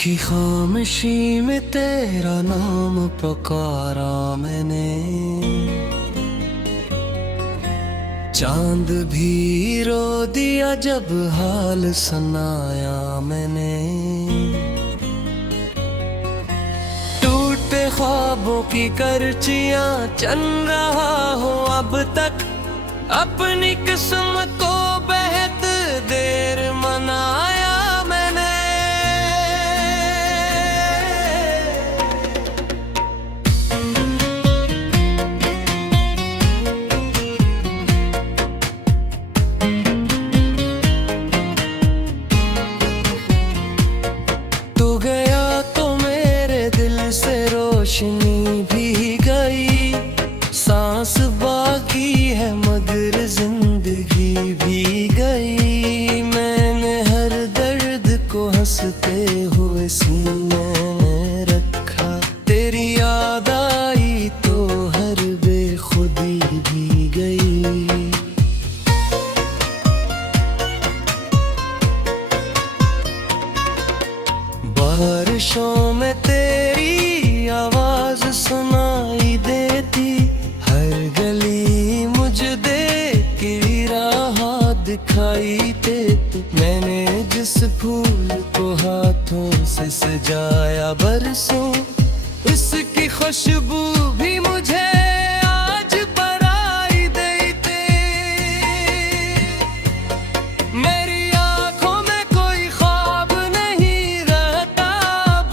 की खामोशी में तेरा नाम पुकारा मैंने, चांद भी रो दिया जब हाल सुनाया मैंने। टूटे ख्वाबों की करचियां चल रहा हूँ अब तक, अपनी किस्मत को बेहद देर मनाया मैंने। तू गया तो मेरे दिल से रोशनी भी गई, सांस बाकी है मगर जिंदगी भी गई। मैंने हर दर्द को हंसते हुए सीने में रखा, तेरी याद आई तो हर बेखुदी भी गई। बारिशों में तेरी आवाज सुनाई देती, हर गली मुझे देख के राह दिखाई देती। मैंने जिस फूल को हाथों से सजाया बरसों, उसकी खुशबू भी मुझे आज पराई देती। मेरी आंखों में कोई ख्वाब नहीं रहता अब,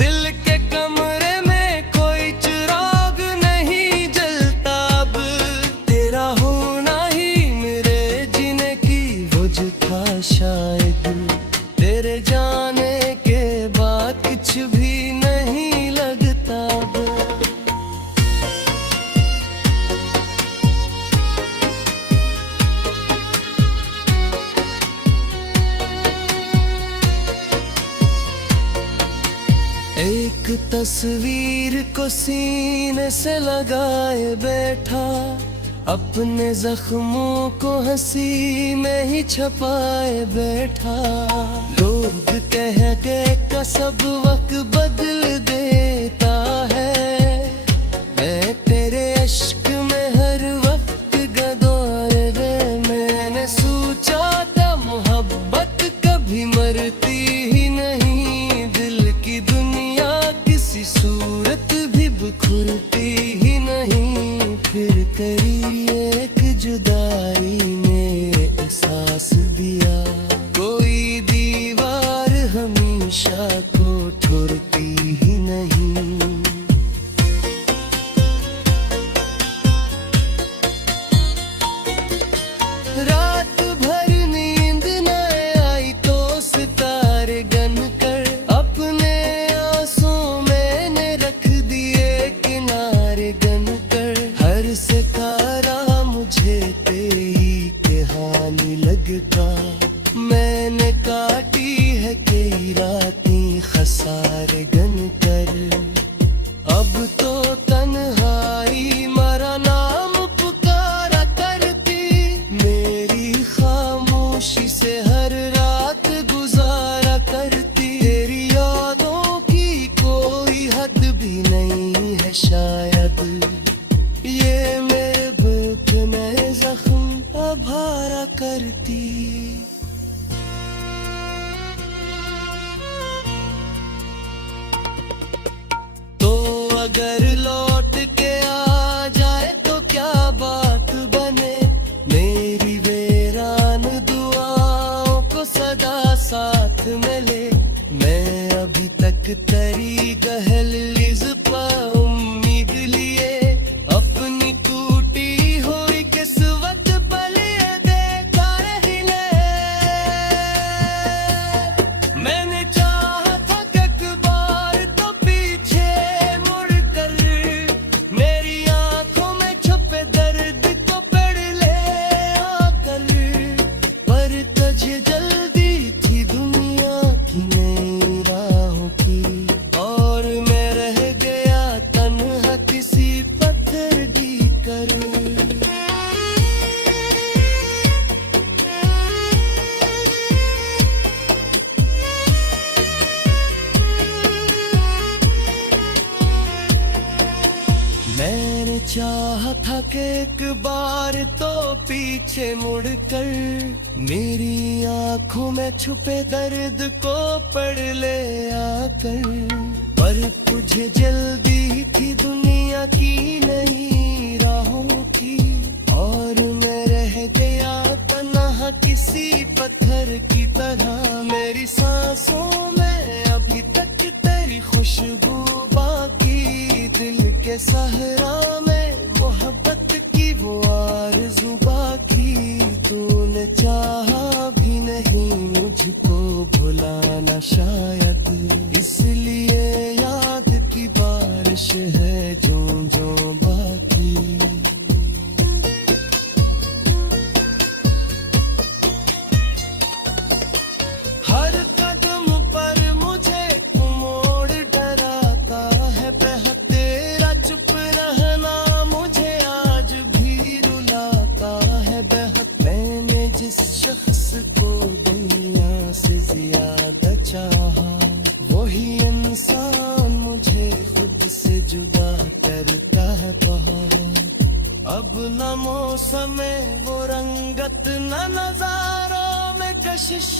दिल के कमरे में कोई चिराग नहीं जलता अब। तेरा होना ही मेरे जीने की वजह था शायद, तेरे जाने के बाद कुछ भी नहीं लगता अब। एक तस्वीर को सीने से लगाए बैठा, अपने जख्मों को हंसी में ही छुपाए बैठा। लोग कह के का सब वक्त बदल देता है, मैं तेरे इश्क में हर वक्त गदौर गए। मैंने सोचा था मोहब्बत कभी मरती ही नहीं, दिल की दुनिया किसी सूरत भी बिखरती ही नहीं। फिर तेरी एक जुदाई ने एहसास दिया, कोई दीवार हमेशा को ठुरती ही नहीं। रात भर नींद न आई तो सितारे गन कर, अपने आंसू मैंने रख दिए किनारे गन कर। हर सितारा मुझे तेरी कहानी लगता, मैंने काटी है कई रातें खसारे गन कर। अब तो तन्हाई मरा नाम पुकारा करती, मेरी खामोशी से हर रात गुजारा करती। तेरी यादों की कोई हद भी नहीं है शायद, ये मेरे बेपने जख्म आभारा करती। तो अगर लौट के आ जाए तो क्या बात बने, मेरी वीरान दुआओं को सदा साथ मिले। मैं अभी तक तेरी गहलिज़ पर उम्मीद लिए, अपनी टूटी हुई किस्मत पले देखा रही ले। मैंने चाहा था कि एक बार तो पीछे मुड़कर, मेरी आंखों में छुपे दर्द को पढ़ ले आकर। पर तुझे जल्दी थी दुनिया की नई राहों की, और मैं रह गया तन्हा किसी पत्थर दी कर। चाहा था कि एक बार तो पीछे मुड़कर मेरी आंखों में छुपे दर्द को पढ़ ले आकर, पर तुझे जल्दी थी दुनिया की नई राहों की, और मैं रह गया पनाह किसी पत्थर की तरह। मेरी सांसों में अभी तक तेरी खुशबू बाकी, दिल के सहरा में मोहब्बत की वो आरज़ू बाकी। तूने चाहा भी नहीं मुझको भुलाना शायद, इसलिए याद की बारिश है जो जो बाकी। हर कदम पर मुझे तू मोड़ डराता है, पे तेरा चुप रहना मुझे आज भी रुलाता है बेहद। मैंने जिस शख्स को दुनिया से ज्यादा चाहा, वही इंसान मुझे खुद से जुदा करता है पहाड़। अब न मौसम में वो रंगत, न नजारों में कशिश,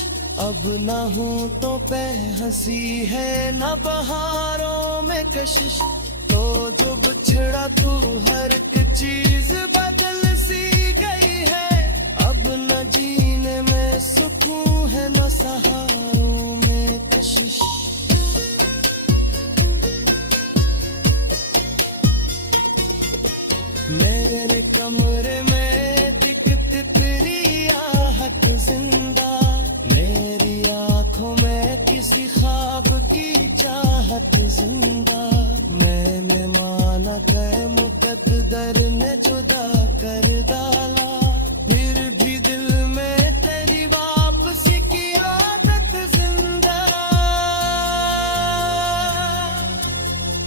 अब न हूँ तो पे हंसी है, न बहारों में कशिश। तो जो बिछड़ा तू हर एक चीज बदल सी गई है, अब न जीने में सुकून है, न सहारों में कशिश। मेरे कमरे में टिकट तेरी आहट जिंदा, मेरी आंखों में किसी ख्वाब की चाहत जिंदा। मैंने माना कि मुकद्दर ने जुदा कर डाला, फिर भी दिल में तेरी वापसी की आदत जिंदा।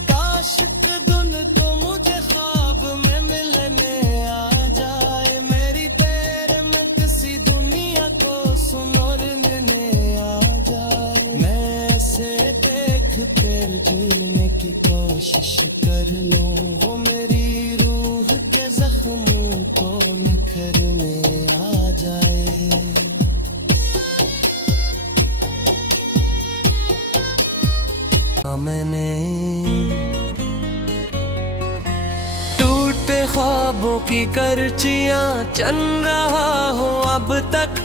काश के दुल तो मुझे ख्वाब में मिलने आ जाए, मेरी पैर में किसी दुनिया को सुनरने आ जाए। मैं ऐसे देख फिर जुड़ने की कोशिश कर लूं, वो मेरी रूह के जख्मों को निखरने आ जाए। मैंने टूटे ख्वाबों की करचियां चल रहा हूँ अब तक,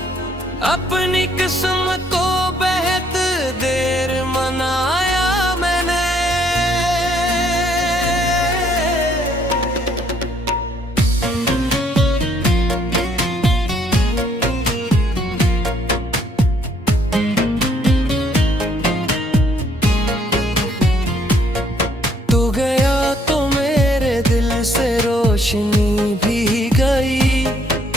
अपनी किस्मत को बेहद देर मनाया मैंने। तू गया तो मेरे दिल से रोशनी भी गई,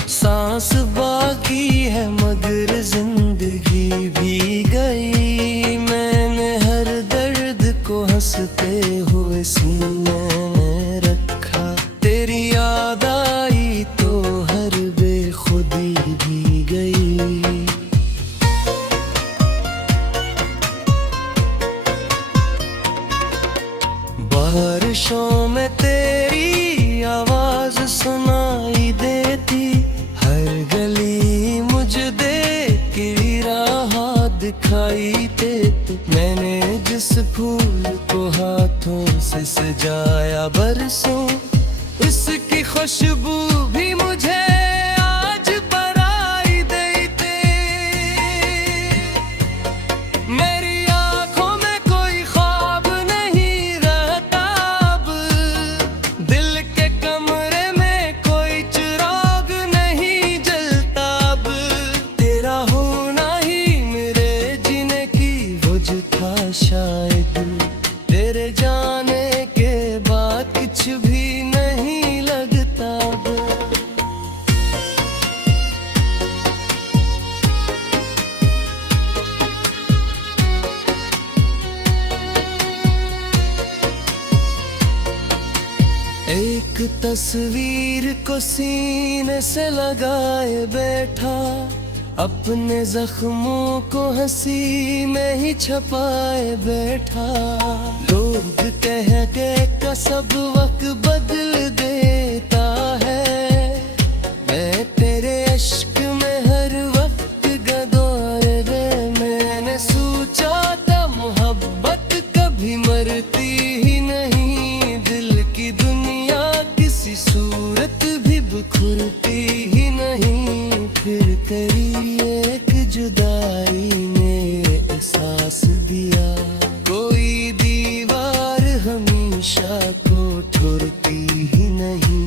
सांस बाकी है मगर जिंदगी भी गई। मैंने हर दर्द को हंसते हुए सीने में रखा, तेरी याद आई तो हर बेखुदी भी गई। बारिशों में तेरी आवाज सुनाई देती, हर गली मुझे देख के राह दिखाई देती। मैंने जिस फूल को हाथों से सजाया बरसों, इसकी खुशबू भी मुझे आज पराई देती। मेरी आंखों में कोई ख्वाब नहीं रहता अब, दिल के कमरे में कोई चिराग नहीं जलता अब। तेरा होना ही मेरे जीने की वजह था शायद, तेरे जाने के बाद कुछ भी नहीं लगता अब। एक तस्वीर को सीने से लगाए बैठा, अपने जख्मों को हंसी में ही छपाए बैठा। लोग कह के का सब वक्त बदल दे तेरी एक जुदाई ने एहसास दिया, कोई दीवार हमेशा को ठुरती ही नहीं।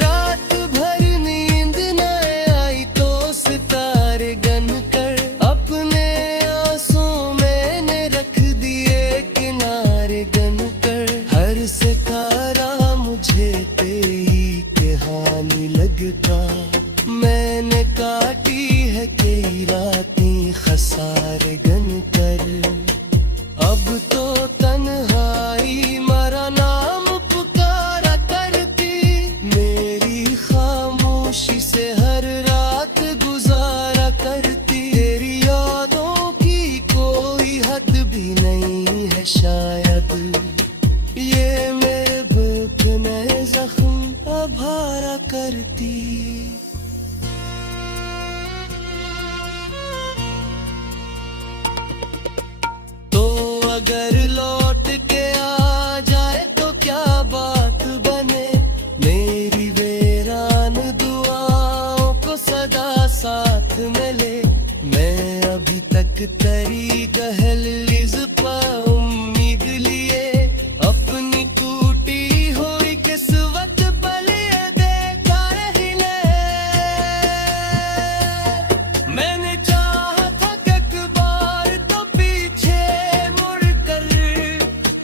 रात भर नींद न आई तो सितारे गन कर अपने आंसू मैंने रख दिए किनारे गन कर। हर सितारा मुझे तेरी कहानी लगता, मैंने काटी है कई रातें खसारे गन कर। अब तो तन्हाई मरा नाम पुकारा करती, मेरी खामोशी से हर रात गुजारा करती। तेरी यादों की कोई हद भी नहीं है शायद, ये मेरे बेपने जख्म आभारा करती। तो अगर लौट के आ जाए तो क्या बात बने, मेरी वीरान दुआओं को सदा साथ मिले। मैं अभी तक तेरी दहलीज पर उम्मीद लिए, अपनी टूटी हुई किस्मत बलिए देखा रही ले। मैंने चाहा था कि एक बार तो पीछे मुड़ कर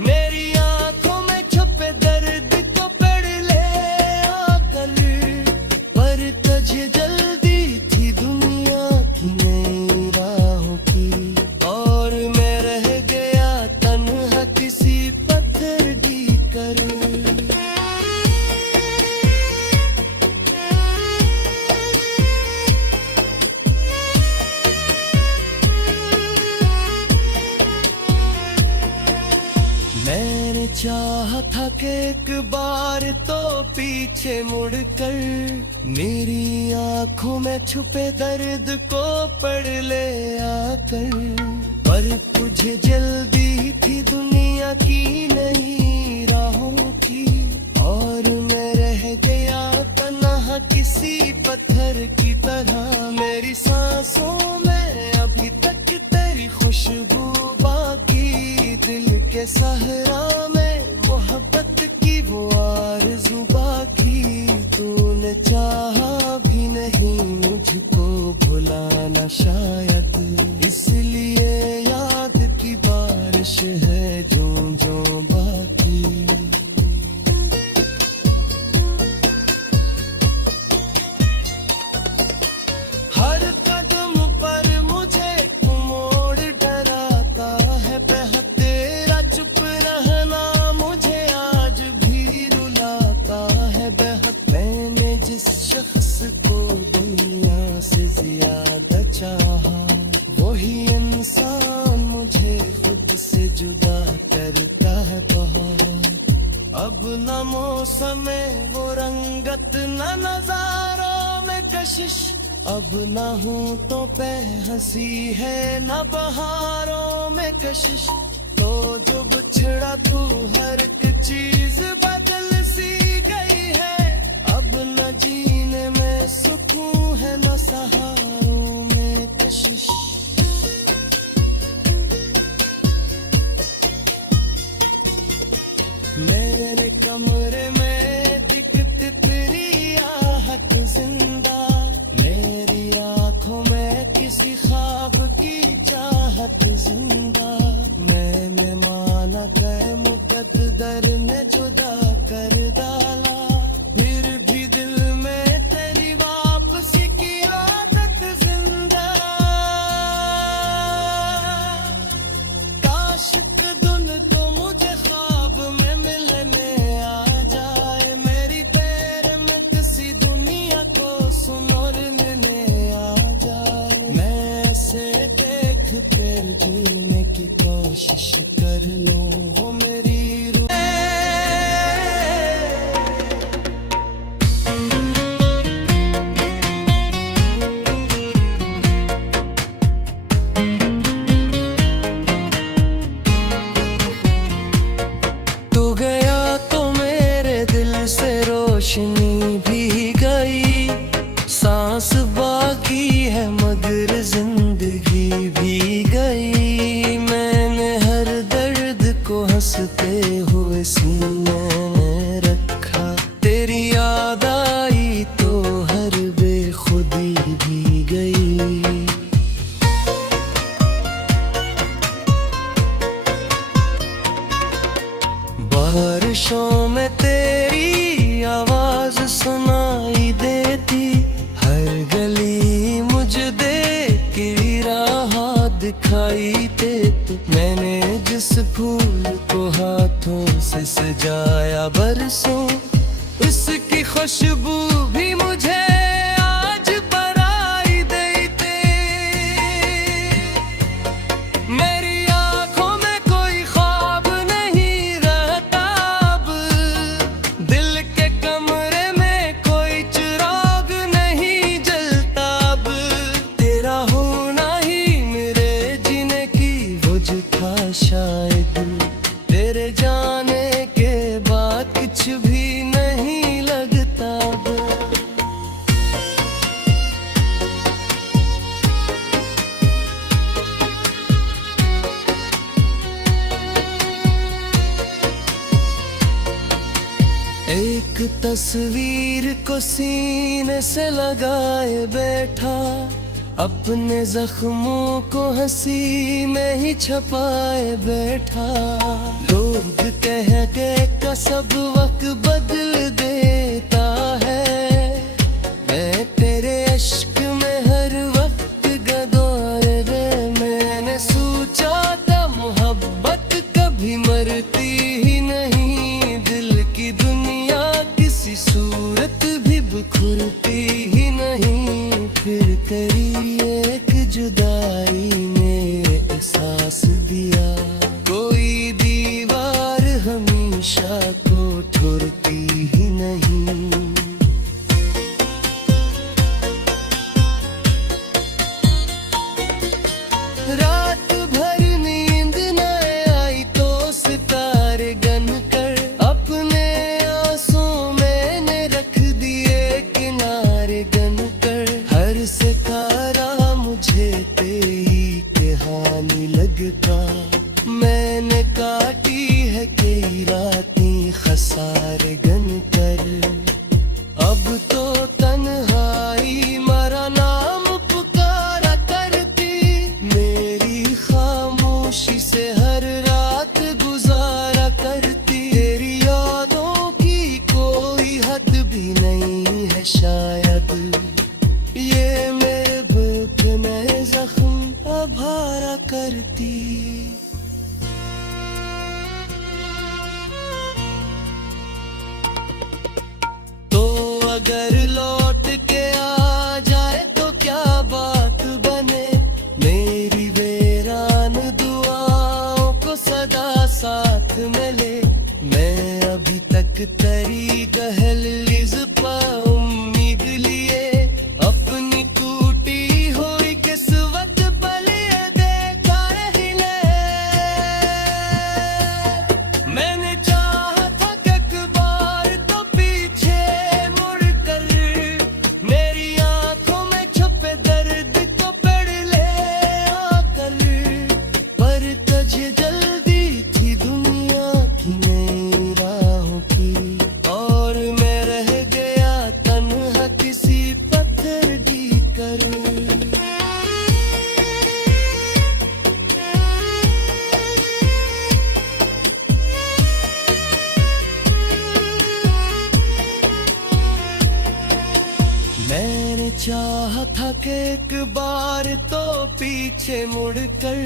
मेरी आंखों में छुपे दर्द को पढ़ ले आकर, पर तुझे जल्दी थी दुनिया की नई राहों की, और मैं रह गया तन्हा किसी पत्थर दी कर। मैंने चाहा था कि एक बार तो पीछे मुड़कर मेरी आंखों में छुपे दर्द को पढ़ ले आकर, पर तुझे जल्दी थी दुनिया की नई राहों की, और मैं रह गया तन्हा किसी पत्थर की तरह। मेरी सांसों में अभी तक तेरी खुशबू बाकी, दिल के सहरा में मोहब्बत की वो आरज़ू बाकी। तूने चाहा भी नहीं मुझको भुलाना शायद, इसलिए याद की बारिश है जो जो बाकी। हर कदम पर मुझे मोड़ डराता है, तेरा चुप रहना मुझे आज भी रुलाता है बेहद। मैंने जिस शख्स को दुनिया से ज्यादा चाहा, वही इंसान मुझे खुद से जुदा करता है बहुत। अब न मौसम में वो रंगत न नजारों में कशिश, अब न हूँ तो पे हंसी है न बहारों में कशिश। तो जो बिछड़ा तू हर एक चीज बदल सी गई है, अब न जीने में सुकून है न सहारों में कशिश। मेरे कमरे में दिखती तेरी आहट जिंदा, मेरी आंखों में किसी ख्वाब की चाहत जिंदा। मैंने माना कि मुकद्दर ने जुदा कर डाला, फिर भी दिल में तेरी वापसी की आदत जिंदा। काश के दुन तो मुझे ख्वाब में मिलने आ जाए, मेरी तेरे में किसी दुनिया को सुनने आ जाए। मैं ऐसे देख फिर जीने की कोशिश कर लूं, वो मेरी रूह फूल को हाथों से सजाया बरसों, उसकी खुशबू भी मुझे आज पराई देते। मेरी आंखों में कोई ख्वाब नहीं रहता अब, दिल के कमरे में कोई चिराग नहीं जलता अब। तेरा होना ही मेरे जीने की वजह था शायद, तेरे जाने के बाद कुछ भी नहीं लगता अब। एक तस्वीर को सीने से लगाए बैठा, अपने जख्मों को हंसी में ही छपाए बैठा। लोग कह के का सब वक्त बदल देता है, मैं तेरे इश्क में हर वक्त गदौर रे। मैंने सोचा था मोहब्बत कभी मरती ही नहीं, दिल की दुनिया किसी सूरत भी बिखरती ही नहीं। फिर करी एक जुदाई ने एहसास दिया, कोई दीवार हमेशा को ठुरती ही नहीं। रात भर नींद न आई तो सितारे गन कर, अपने आंसू मैंने रख दिए किनारे गन कर। हर सितारा मुझे तेरी कहानी लगता, मैंने काटी है कई रातें खसारे गन कर। अब तो तन्हाई मरा नाम पुकारा करती, मेरी खामोशी से हर रात गुजारा करती। तेरी यादों की कोई हद भी नहीं है शायद, ये मेरे बुकने जख्म आभारा करती। तो अगर लौट के आ जाए तो क्या बात बने, मेरी वीरान दुआओं को सदा साथ मिले। मैं अभी तक तेरी गहलिज़ पर उम्मीद लिए, अपनी टूटी हुई किस्मत बलिए देखा नहीं ले। मैंने चाहा था कि एक बार तो पीछे मुड़ कर, मेरी आंखों में छुपे दर्द को पढ़ ले आकर। पर तुझे जल्दी थी दुनिया की नई राहों की, और मैं रह गया तन्हा किसी पत्थर डी कर। मैंने चाहा था कि एक बार तो पीछे मुड़कर,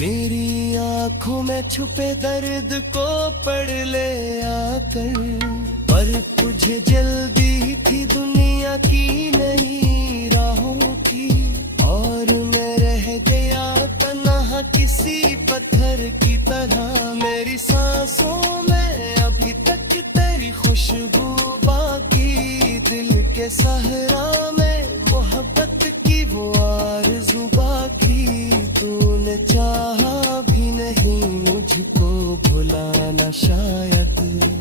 मेरी आंखों में छुपे दर्द को पढ़ ले आकर। पर तुझे जल्दी थी दुनिया की नई राहों की, और मैं रह गया तन्हा किसी पत्थर की तरह। मेरी सांसों में अभी तक तेरी खुशबू बाकी, दिल के सहरा में मोहब्बत की वो आरज़ू बाकी। तूने चाहा भी नहीं मुझको भुलाना शायद,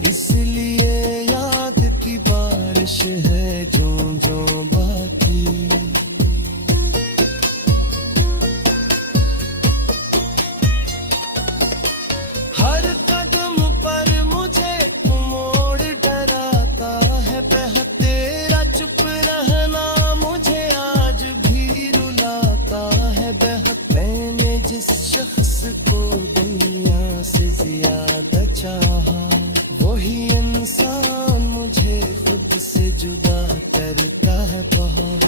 इसलिए याद की बारिश है जो जो बाकी। हर कदम पर मुझे तू मोड़ डराता है, तेरा चुप रहना मुझे आज भी रुलाता है बेहद। मैंने जिस शख्स को दुनिया से ज्यादा चाहा, वही इंसान मुझे खुद से जुदा करता है बहुत।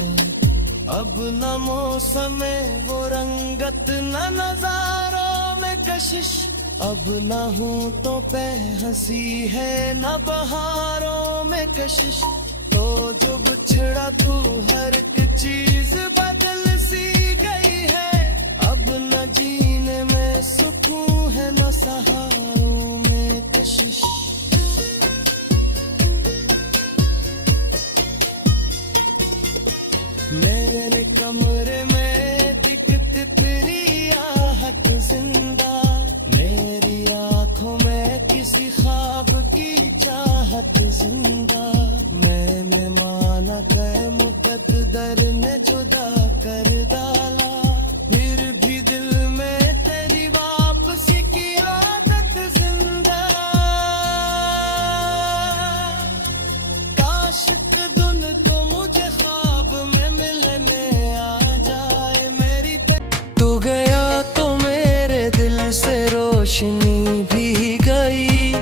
अब न मौसम में वो रंगत, न नजारों में कशिश, अब ना हूँ तो पे हंसी है ना बहारों में कशिश, तो जो बिछड़ा तू हर एक चीज बदल सी गई है। अब न जीने में सुकून है न सहारों में कशिश। मेरे कमरे में टिकट तेरी आहट जिंदा, मेरी आंखों में किसी ख्वाब की चाहत जिंदा। मैंने माना कि मुकद्दर ने जुदा कर डाला, फिर भी दिल में तेरी वापसी की आदत जिंदा। काश दुन तो मुझे ख्वाब में मिलने आ जाए मेरी। तू गया तो मेरे दिल से रोशनी भी गई,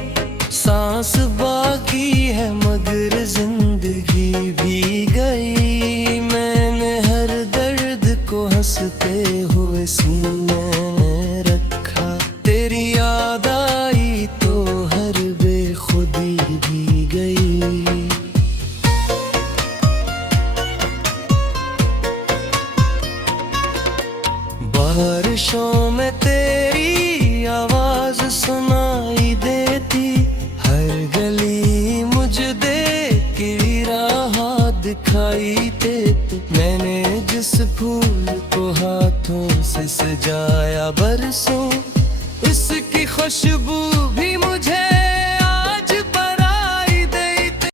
सांस बाकी है मगर जिंदगी भी गई। मैंने हर दर्द को हंसते हुए सीने में रखा, तेरी याद आई तो हर बेखुदी भी गई। बारिशों में तेरी आवाज सुनाई देती, हर गली मुझे देख के राह दिखाई देती। मैंने जिस फूल को हाथों से सजाया बरसों, उसकी खुशबू भी मुझे